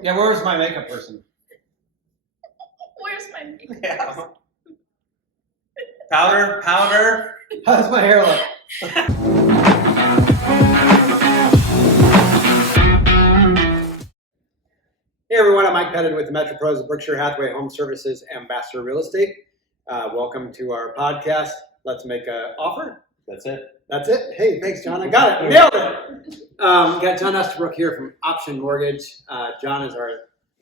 Yeah, where's my makeup person? Where's my makeup? Yeah. Powder. How does my hair look? Hey everyone, I'm Mike Pettid with the Metro Pros of Berkshire Hathaway Home Services Ambassador Real Estate. Welcome to our podcast. Let's make an offer. That's it. That's it. Hey, thanks, John. I got it. Nailed it. Got John Estabrook here from Option Mortgage. John is our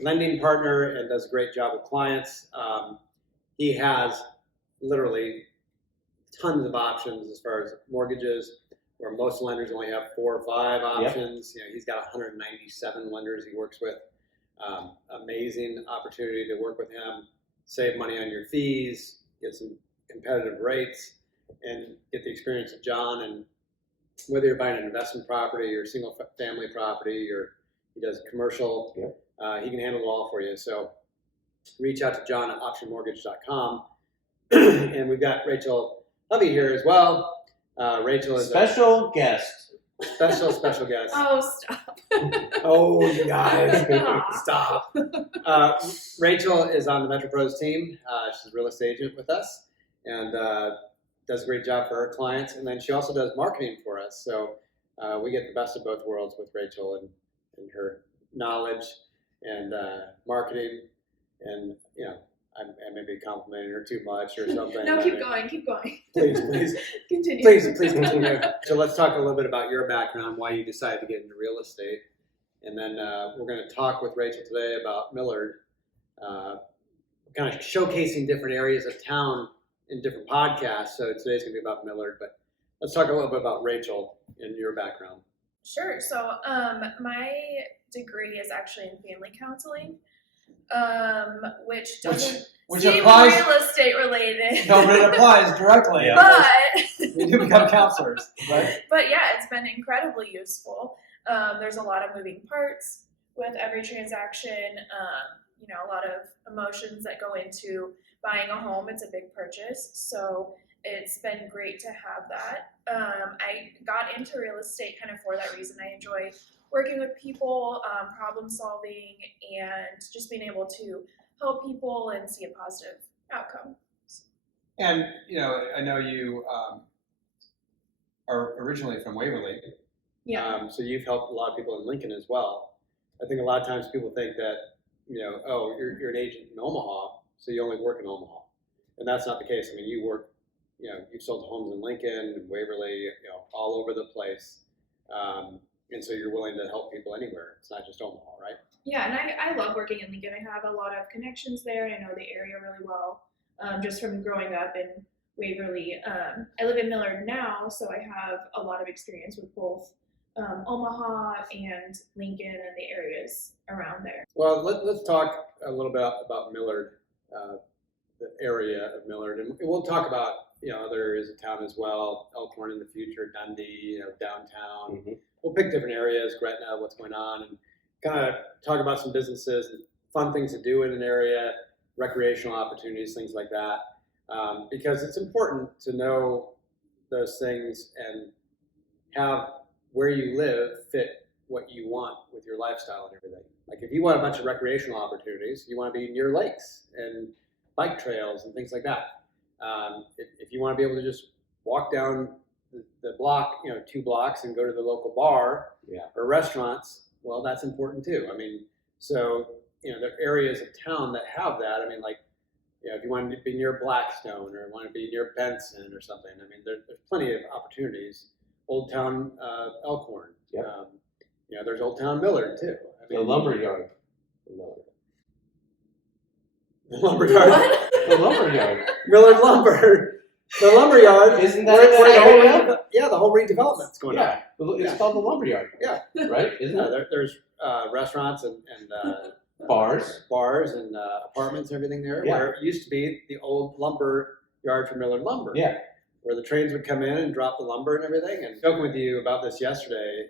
lending partner and does a great job with clients. He has literally tons of options as far as mortgages, where most lenders only have 4 or 5 options. Yep. He's got 197 lenders he works with. Amazing opportunity to work with him, save money on your fees, get some competitive rates, and get the experience of John. And whether you're buying an investment property or single family property, or he does commercial, he can handle it all for you. So reach out to John at optionmortgage.com. And we've got Rachel Hovey here as well. Rachel is special guest. Special guest. Oh, stop. Oh, you guys, stop. Rachel is on the Metro Pros team. She's a real estate agent with us and does a great job for her clients. And then she also does marketing for us. So we get the best of both worlds with Rachel and her knowledge and marketing. And, I may be complimenting her too much or something. No, keep going. Please. Continue. Please continue. So let's talk a little bit about your background, why you decided to get into real estate. And then we're going to talk with Rachel today about Millard, kind of showcasing different areas of town in different podcasts. So today's going to be about Millard, but let's talk a little bit about Rachel and your background. Sure. So my degree is actually in family counseling. Which doesn't seem applies, real estate related. No, but it applies directly. But we do become counselors, right? But yeah, it's been incredibly useful. There's a lot of moving parts with every transaction. A lot of emotions that go into buying a home. It's a big purchase, so it's been great to have that. I got into real estate kind of for that reason. I enjoy working with people, problem solving, and just being able to help people and see a positive outcome. And, I know you are originally from Waverly. Yeah. So you've helped a lot of people in Lincoln as well. I think a lot of times people think that, you're an agent in Omaha, so you only work in Omaha. And that's not the case. I mean, you work, you've sold homes in Lincoln and Waverly, all over the place. And so you're willing to help people anywhere. It's not just Omaha, right? Yeah, and I love working in Lincoln. I have a lot of connections there, and I know the area really well, just from growing up in Waverly. I live in Millard now, so I have a lot of experience with both Omaha and Lincoln and the areas around there. Well, let's talk a little bit about Millard, the area of Millard, and we'll talk about other areas of town as well, Elkhorn in the future, Dundee, downtown. Mm-hmm. We'll pick different areas, Gretna, what's going on, and kind of talk about some businesses and fun things to do in an area, recreational opportunities, things like that, because it's important to know those things and have where you live fit what you want with your lifestyle and everything. Like if you want a bunch of recreational opportunities, you want to be near lakes and bike trails and things like that. If you want to be able to just walk down the block, 2 blocks and go to the local bar or restaurants, well, that's important too. I mean, so, there are areas of town that have that. I mean, like, if you want to be near Blackstone or want to be near Benson or something, I mean, there's plenty of opportunities. Old Town Elkhorn. Yep. There's Old Town Millard too. I mean, the lumberyard. The lumberyard. What? The lumberyard. Millard Lumber. The lumberyard. Isn't that the whole redevelopment's going on. It's called the lumberyard. Yeah. Right? Isn't it? There's restaurants and bars and apartments and everything there. Yeah. Where it used to be the old lumber yard for Millard Lumber. Yeah. Where the trains would come in and drop the lumber and everything. And talking with you about this yesterday,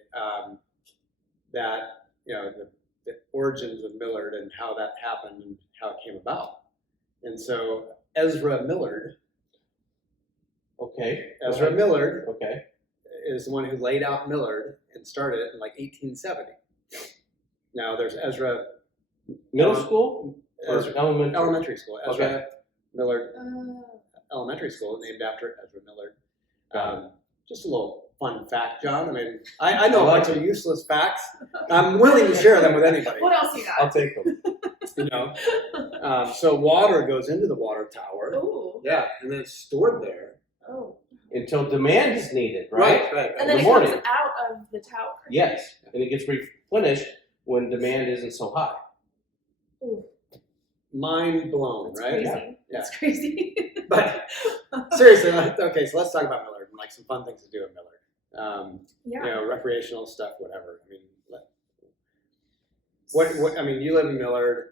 that the origins of Millard and how that happened and how it came about. And so Ezra Millard. Okay. Ezra Millard. Okay. Is the one who laid out Millard and started it in like 1870. Now there's Ezra Middle school or Ezra- elementary? Elementary school. Ezra Okay. Millard Oh. Elementary School, named after Ezra Millard. Got it. Just a little fun fact, John. I mean, I know a I like bunch of useless facts. I'm willing to share them with anybody. What else you I'll got? take them. You know, so water goes into the water tower. Ooh. Yeah, and then it's stored there. Oh. Until demand is needed, right? Right. And then the it comes morning. out of the tower. Yes, and it gets replenished when demand isn't so high. Ooh, Mind blown, that's right? crazy. Yeah. That's crazy. But seriously, okay, so let's talk about Millard and like some fun things to do at Millard. Yeah. You know, recreational stuff, whatever. I mean, what? I mean, you live in Millard.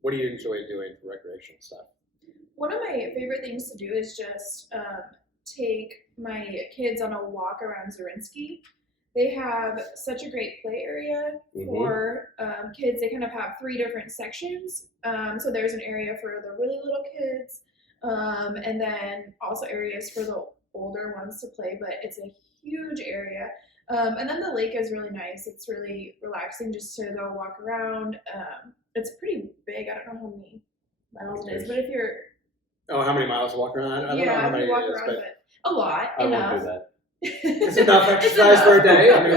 What do you enjoy doing for recreational stuff? One of my favorite things to do is just take my kids on a walk around Zorinsky. They have such a great play area for kids. They kind of have 3 different sections. So there's an area for the really little kids, and then also areas for the older ones to play, but it's a huge area. And then the lake is really nice. It's really relaxing just to go walk around. It's pretty big. I don't know how many miles it is, but if you're How many miles to walk around? I don't know how if many you walk it is, around but it, a lot, I enough. won't do that. it's enough exercise for a day. I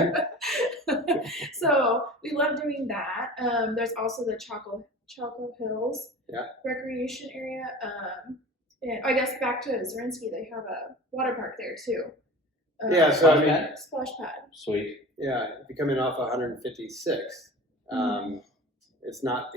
mean, So we love doing that. There's also the Chalco Hills recreation area. And I guess back to Zorinsky, they have a water park there too. yeah. So I mean, Splash pad. Sweet. yeah, if you're coming off 156, it's not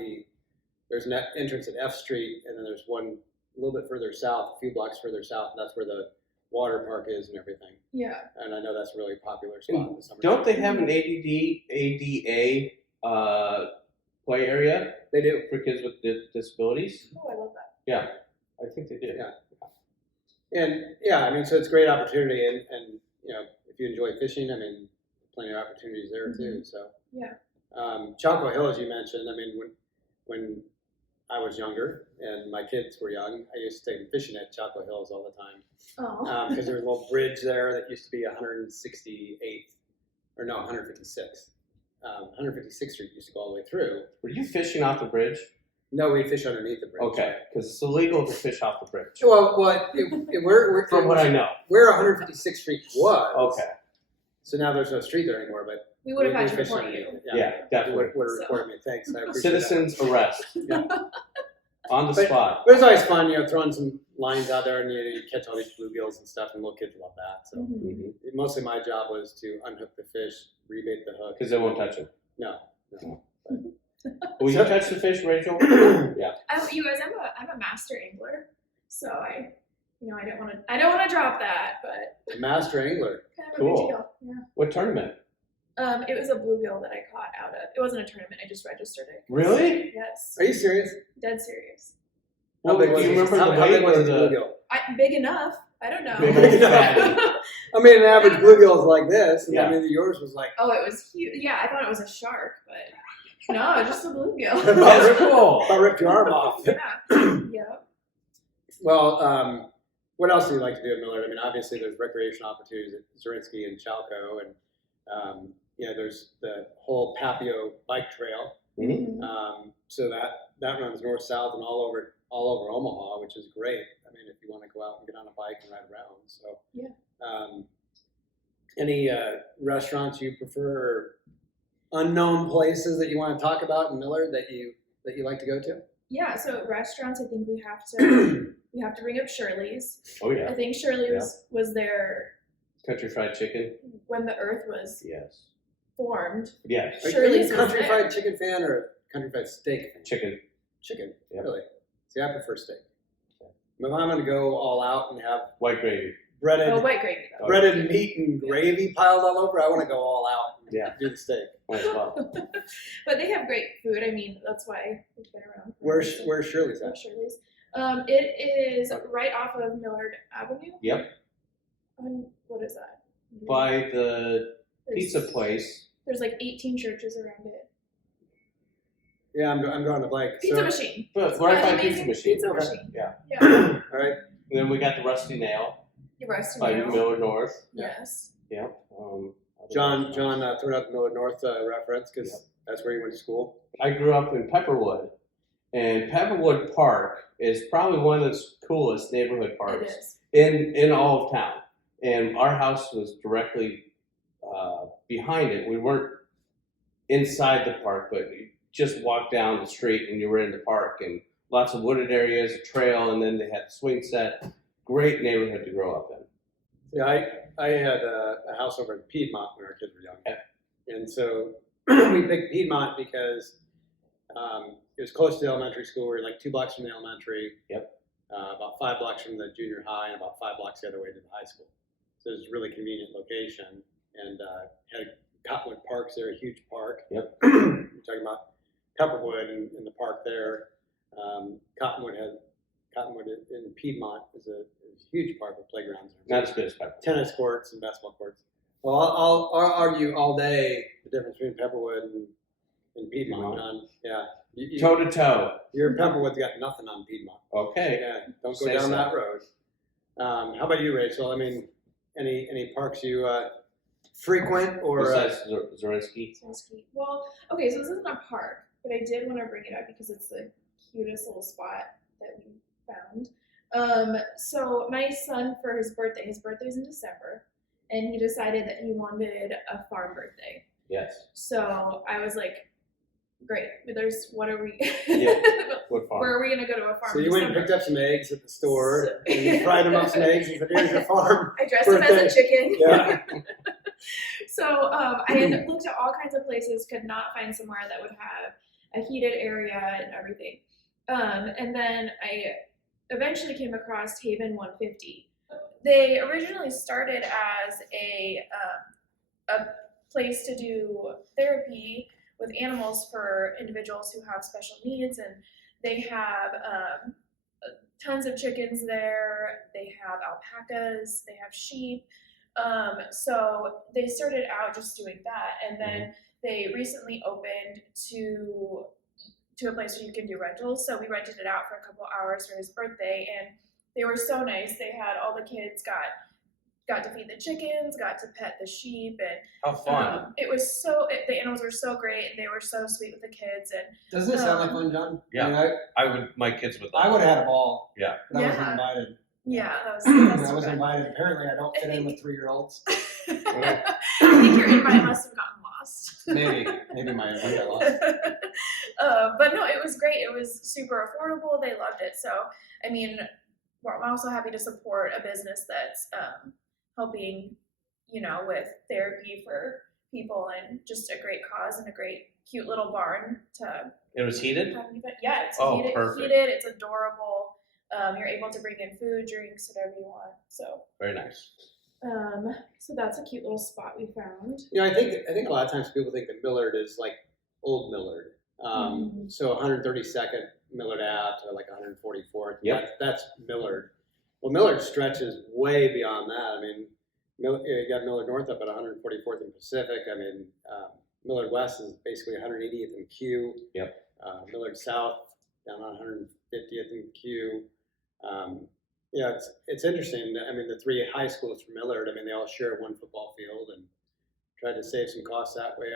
there's an entrance at F Street, and then there's one a little bit further south, a few blocks further south, and that's where the water park is and everything. Yeah. And I know that's a really popular spot in the summer. Don't they have an ADA play area They do. for kids with disabilities? Oh, I love that. Yeah, I think they do. Yeah. And yeah, I mean, so it's a great opportunity, and you know, if you enjoy fishing, I mean, plenty of opportunities there too. So Yeah. Chalco Hill, as you mentioned, I mean, when I was younger and my kids were young, I used to take them fishing at Chalco Hills all the time Oh. because there was a little bridge there that used to be 168th, or no, 156th. 156th Street used to go all the way through. Were you fishing off the bridge? No, we'd fish underneath the bridge. Okay, because it's illegal to fish off the bridge. Well, we're From what I know. where 156th Street was. Okay. So now there's no street there anymore, but We would have had to fished report underneath you. it. Yeah, You definitely. would have So- reported me. Thanks. I appreciate Citizens arrest. Yeah. On the But- spot. But it's always fun, you know, throwing some lines out there and you catch all these bluegills and stuff, and little kids love that. So Mhm. mostly my job was to unhook the fish, rebait the hook. Because they won't touch it. No. Will you touch the fish, Rachel? Yeah. You guys, I'm a master angler, so I don't want to drop that, but A master angler. kind of Cool. a big deal. Yeah. What tournament? It was a bluegill that I caught out of. It wasn't a tournament. I just registered it. Really? Yes. Are you serious? Dead serious. How big do was you it? remember How the weight big was or the the? bluegill? Big enough. I don't know. Big enough. I mean, an average bluegill is like this, and Yeah. I mean, yours was like. Oh, it was huge. Yeah, I thought it was a shark, but no, just a bluegill. That's cool. I ripped your arm off. Yeah. Yeah. Well, what else do you like to do at Millard? I mean, obviously there's recreational opportunities at Zorinsky and Chalco, and you know, there's the whole Papio bike trail. Mhm. So that runs north south and all over Omaha, which is great. I mean, if you want to go out and get on a bike and ride around. So Yeah. Any restaurants you prefer, or unknown places that you want to talk about in Millard that you like to go to? Yeah. So restaurants, I think we have to bring up Shirley's. Oh I yeah. think Shirley was there Country fried chicken. when the Earth was Yes. formed. Yes. Are you Shirley's a was country there. fried chicken fan or a country fried steak fan? Chicken. Chicken, Yep. really? See, I prefer steak. If I'm going to go all out and have White gravy. breaded Oh, white gravy though. breaded meat and gravy piled all over, I want to go all out and Yeah. do the steak. Might as well. But they have great food. I mean, that's why we've been around. Where's Shirley's at? Shirley's? It is right off of Millard Avenue. Yep. What is that? By the There's- pizza place. There's like 18 churches around it. Yeah, I'm going to blank. Pizza So, machine. But right by Amazing pizza machine. Pizza Okay. machine. Yeah. Yeah. all right. And then we got the Rusty Nail The rest by of Millard North. Yes. Yeah. John threw out the Millard North reference because That's where you went to school? I grew up in Pepperwood, and Pepperwood Park is probably one of the coolest neighborhood parks in all of town. And our house was directly behind it. We weren't inside the park, but you just walked down the street and you were in the park, and lots of wooded areas, a trail, and then they had the swing set. Great neighborhood to grow up in. Yeah, I had a house over in Piedmont when our kids were young. Okay. And so we picked Piedmont because it was close to the elementary school. We were like 2 blocks from the elementary. Yep. About 5 blocks from the junior high, and about 5 blocks the other way to the high school. So it was a really convenient location, and had Cottonwood Park's there, a huge park. Yep. You're talking about Pepperwood and the park there. Cottonwood in Piedmont is a huge park with playgrounds. Not as good as Pepperwood. Tennis courts and basketball courts. Well, I'll argue all day the difference between Pepperwood and Piedmont, John. Yeah. Toe to toe. Your Pepperwood's got nothing on Piedmont. Okay. Yeah, don't go down that road. How about you, Rachel? I mean, any parks you frequent or besides Zorinsky? Well, okay, so this isn't a park, but I did want to bring it up because it's the cutest little spot that we found. So my son, for his birthday's in December, and he decided that he wanted a farm birthday. Yes. So I was like, great. What are we? Yeah. What farm? Where are we gonna go to a farm? So you went and picked up some eggs at the store, and you fried them up some eggs, and said, "Here's your farm." I dressed him as a chicken. Yeah. So I had looked at all kinds of places, could not find somewhere that would have a heated area and everything. And then I eventually came across Haven 150. They originally started as a place to do therapy with animals for individuals who have special needs, and they have tons of chickens there. They have alpacas, they have sheep. So they started out just doing that, and then they recently opened to a place where you can do rentals. So we rented it out for a couple hours for his birthday, and they were so nice. They had all the kids got to feed the chickens, got to pet the sheep, and how fun! It was the animals were so great, and they were so sweet with the kids. And doesn't it sound like fun, John? Yeah, I mean, I would. My kids would. I would have had a ball. Yeah, but I wasn't invited. Yeah, I was invited. Apparently, I don't fit in with 3-year-olds. I think your invite must have gotten lost. Maybe my invite got lost. But no, it was great. It was super affordable. They loved it. So, I mean, I'm also happy to support a business that's helping, with therapy for people, and just a great cause and a great, cute little barn to. It was heated? Yeah, it's heated. Perfect. Heated. It's adorable. You're able to bring in food, drinks, whatever you want. So. Very nice. So that's a cute little spot we found. I think a lot of times people think that Millard is like old Millard. So 132nd Millard Ave to like 144th. Yep. That's Millard. Well, Millard stretches way beyond that. I mean, you got Millard North up at 144th and Pacific. I mean, Millard West is basically 180th and Q. Yep. Millard South down on 150th and Q. It's interesting. I mean, the 3 high schools from Millard, I mean, they all share one football field, and tried to save some costs that way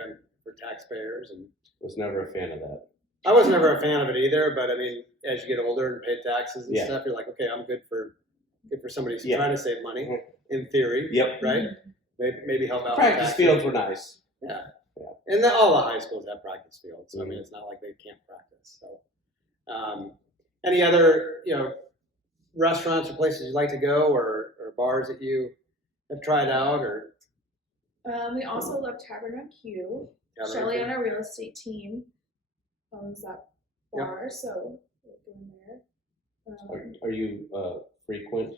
for taxpayers. And was never a fan of that. I was never a fan of it either, but I mean, as you get older and pay taxes and stuff, you're like, okay, I'm good for somebody who's trying to save money, in theory. Yep. Right? Maybe help out. Practice fields were nice. Yeah. And all the high schools have practice fields. So, I mean, it's not like they can't practice. So, any other, restaurants or places you'd like to go, or bars that you have tried out, or? We also love Tavern on Q. Shelly on our real estate team owns that bar, so we're going there. Are you a frequent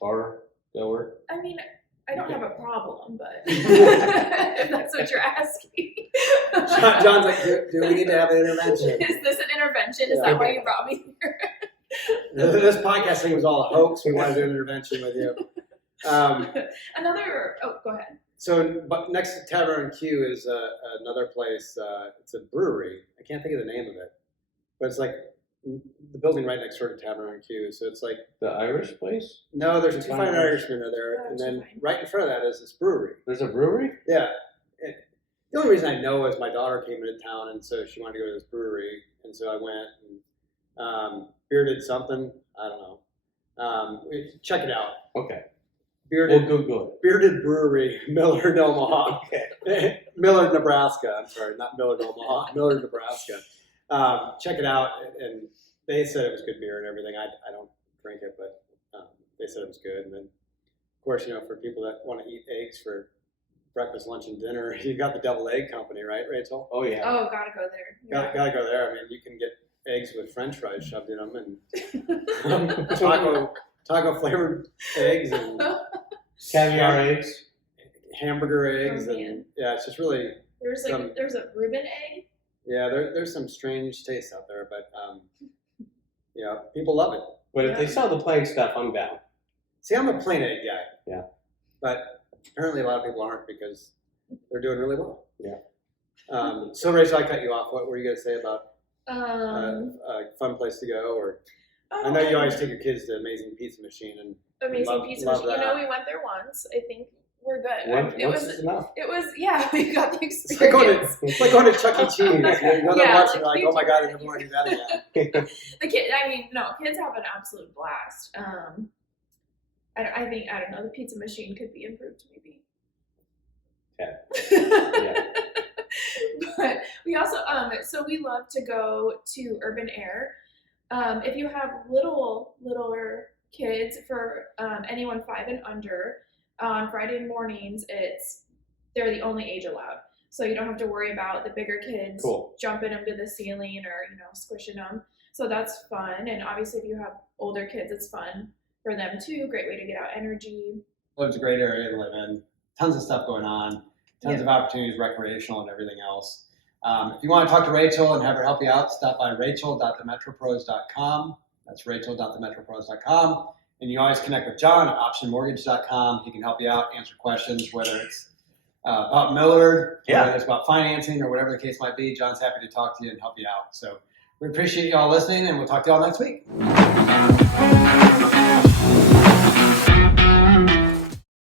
bar goer? I mean, I don't have a problem, but if that's what you're asking. John's like, do we need to have an intervention? Is this an intervention? Is that why you brought me here? This podcast thing was all a hoax. We wanted to do an intervention with you. Go ahead. So, but next to Tavern on Q is another place. It's a brewery. I can't think of the name of it, but it's like the building right next door to Tavern on Q. So it's like the Irish place. No, there's 2 fine Irishmen there, and then right in front of that is this brewery. There's a brewery. Yeah, The only reason I know is my daughter came into town, and so she wanted to go to this brewery, and so I went and bearded something. I don't know. Check it out. Okay. Bearded, We'll Google it. Bearded Brewery, Millard, Omaha. Okay. Millard, Nebraska. I'm sorry, not Millard, Omaha. Millard, Nebraska. Check it out, and they said it was good beer and everything. I don't drink it, but they said it was good. And then, of course, for people that want to eat eggs for breakfast, lunch, and dinner, you got the Deviled Egg Company, right, Rachel? Oh yeah. Oh, gotta go there. Yeah. Gotta go there. I mean, you can get eggs with French fries shoved in them, and taco flavored eggs, and Caviar eggs. hamburger eggs, Oh, and man. yeah, it's just really There's a Reuben egg. yeah. There's some strange tastes out there, but people love it. But if they sell the plain stuff, I'm down. See, I'm a plain egg guy. Yeah. But apparently a lot of people aren't because they're doing really well. Yeah. So Rachel, I cut you off. What were you going to say about Oh, a fun place to go? Or I know you always take your kids to Amazing Pizza Machine, and Amazing Pizza love Machine. that. We went there once. I think we're good. Once is enough. It was, yeah, we got the it's like going experience. to Chuck E. Cheese. You go there Yeah, once, and you're like, oh my god, I never want to do that again. Kids have an absolute blast. I don't know, the pizza machine could be improved maybe. Yeah. But we also, so we love to go to Urban Air. If you have littler kids, for anyone 5 and under, on Friday mornings, they're the only age allowed. So you don't have to worry about the bigger kids jumping them to the ceiling or, squishing them. So that's fun. And obviously if you have older kids, it's fun for them too. Great way to get out energy. Well, it's a great area to live in. Tons of stuff going on. Tons of opportunities, recreational and everything else. If you want to talk to Rachel and have her help you out, stop by rachel.themetropros.com. That's rachel.themetropros.com. And you always connect with John at optionmortgage.com. He can help you out, answer questions, whether it's about Millard, whether it's about financing, or whatever the case might be. John's happy to talk to you and help you out. So we appreciate you all listening, and we'll talk to you all next week.